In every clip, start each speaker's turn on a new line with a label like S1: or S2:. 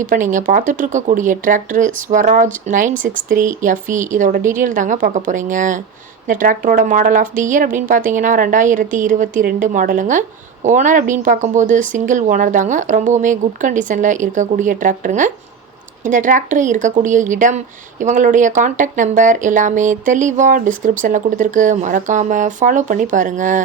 S1: இப்போ நீங்கள் பார்த்துட்ருக்கக்கூடிய tractor Swaraj nine six three FE இதோட டீட்டெயில் தாங்க பார்க்க போகிறீங்க இந்த டிராக்டரோட மாடல் ஆஃப் தி இயர் அப்படின்னு பார்த்தீங்கன்னா ரெண்டாயிரத்தி இருபத்தி ரெண்டு மாடலுங்க ஓனர் அப்படின்னு பார்க்கும்போது சிங்கிள் ஓனர் தாங்க. ரொம்பவுமே குட் கண்டிஷனில் இருக்கக்கூடிய டிராக்டருங்க இந்த டிராக்டர் இருக்கக்கூடிய இடம் இவங்களுடைய காண்டாக்ட் நம்பர் எல்லாமே தெளிவாக டிஸ்கிரிப்ஷனில் கொடுத்துருக்கு. மறக்காமல் ஃபாலோ பண்ணி பாருங்கள்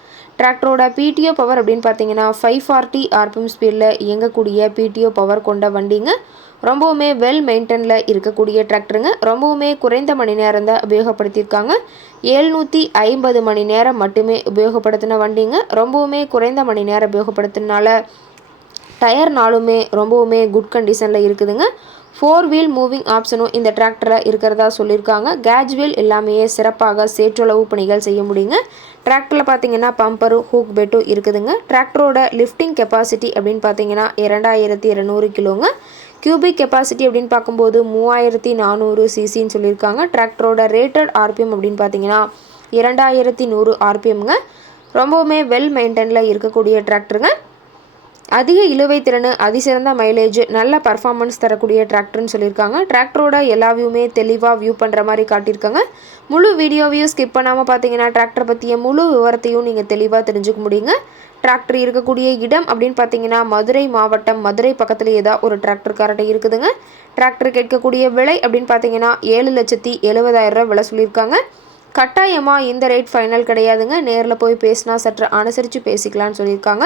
S1: டிராக்டரோட பிடிஓ பவர் அப்படின்னு பார்த்தீங்கன்னா ஃபைவ் ஃபார்ட்டி ஆர்பிஎம் ஸ்பீடில் இயங்கக்கூடிய பிடிஓ பவர் கொண்ட வண்டிங்க. ரொம்பவுமே வெல் மெயின்டெனில் இருக்கக்கூடிய டிராக்டருங்க ரொம்பவுமே குறைந்த மணி நேரம் தான் உபயோகப்படுத்தியிருக்காங்க. ஏழ்நூற்றி ஐம்பது மணி நேரம் மட்டுமே உபயோகப்படுத்தின வண்டிங்க. ரொம்பவுமே குறைந்த மணி நேரம் உபயோகப்படுத்தினால டயர் நாளுமே ரொம்பவுமே குட் கண்டிஷனில் இருக்குதுங்க. ஃபோர் வீல் மூவிங் ஆப்ஷனும் இந்த டிராக்டரில் இருக்கிறதா சொல்லியிருக்காங்க. கேஜ் வீல் எல்லாமே சிறப்பாக சேற்றளவு பணிகள் செய்ய முடியுங்க. டிராக்டரில் பார்த்தீங்கன்னா பம்பரும் ஹூக் பெட்டும் இருக்குதுங்க. டிராக்டரோட லிஃப்டிங் கெப்பாசிட்டி அப்படின்னு பார்த்தீங்கன்னா இரண்டாயிரத்தி இரநூறு கிலோங்க. கியூபிக் கெப்பாசிட்டி அப்படின்னு பார்க்கும்போது மூவாயிரத்தி நானூறு சிசின்னு சொல்லியிருக்காங்க. டிராக்டரோட ரேட்டட் ஆர்பிஎம் அப்படின்னு பார்த்தீங்கன்னா இரண்டாயிரத்தி நூறு ஆர்பிஎம்ங்க ரொம்பவுமே வெல் மெயின்டெனில் இருக்கக்கூடிய டிராக்டருங்க அதிக இழுவை திறன் அதிசிறந்த மைலேஜ் நல்ல பர்ஃபார்மன்ஸ் தரக்கூடிய டிராக்டர்னு சொல்லியிருக்காங்க. டிராக்டரோட எல்லா வியூமே தெளிவாக வியூ பண்ணுற மாதிரி காட்டியிருக்காங்க. முழு வீடியோவையும் ஸ்கிப் பண்ணாமல் பார்த்தீங்கன்னா டிராக்டர் பற்றிய முழு விவரத்தையும் நீங்கள் தெளிவாக தெரிஞ்சுக்க முடியுங்க. டிராக்டர் இருக்கக்கூடிய இடம் அப்படின்னு பார்த்தீங்கன்னா மதுரை மாவட்டம் மதுரை பக்கத்துலேயே தான் ஒரு டிராக்டர் காரட்டை இருக்குதுங்க. டிராக்டர் கேட்கக்கூடிய விலை அப்படின்னு பார்த்தீங்கன்னா ஏழு லட்சத்தி எழுபதாயிரரூவா விலை சொல்லியிருக்காங்க. கட்டாயமாக இந்த ரேட் ஃபைனல் கிடையாதுங்க. நேரில் போய் பேசினா சற்று அனுசரித்து பேசிக்கலான்னு சொல்லியிருக்காங்க.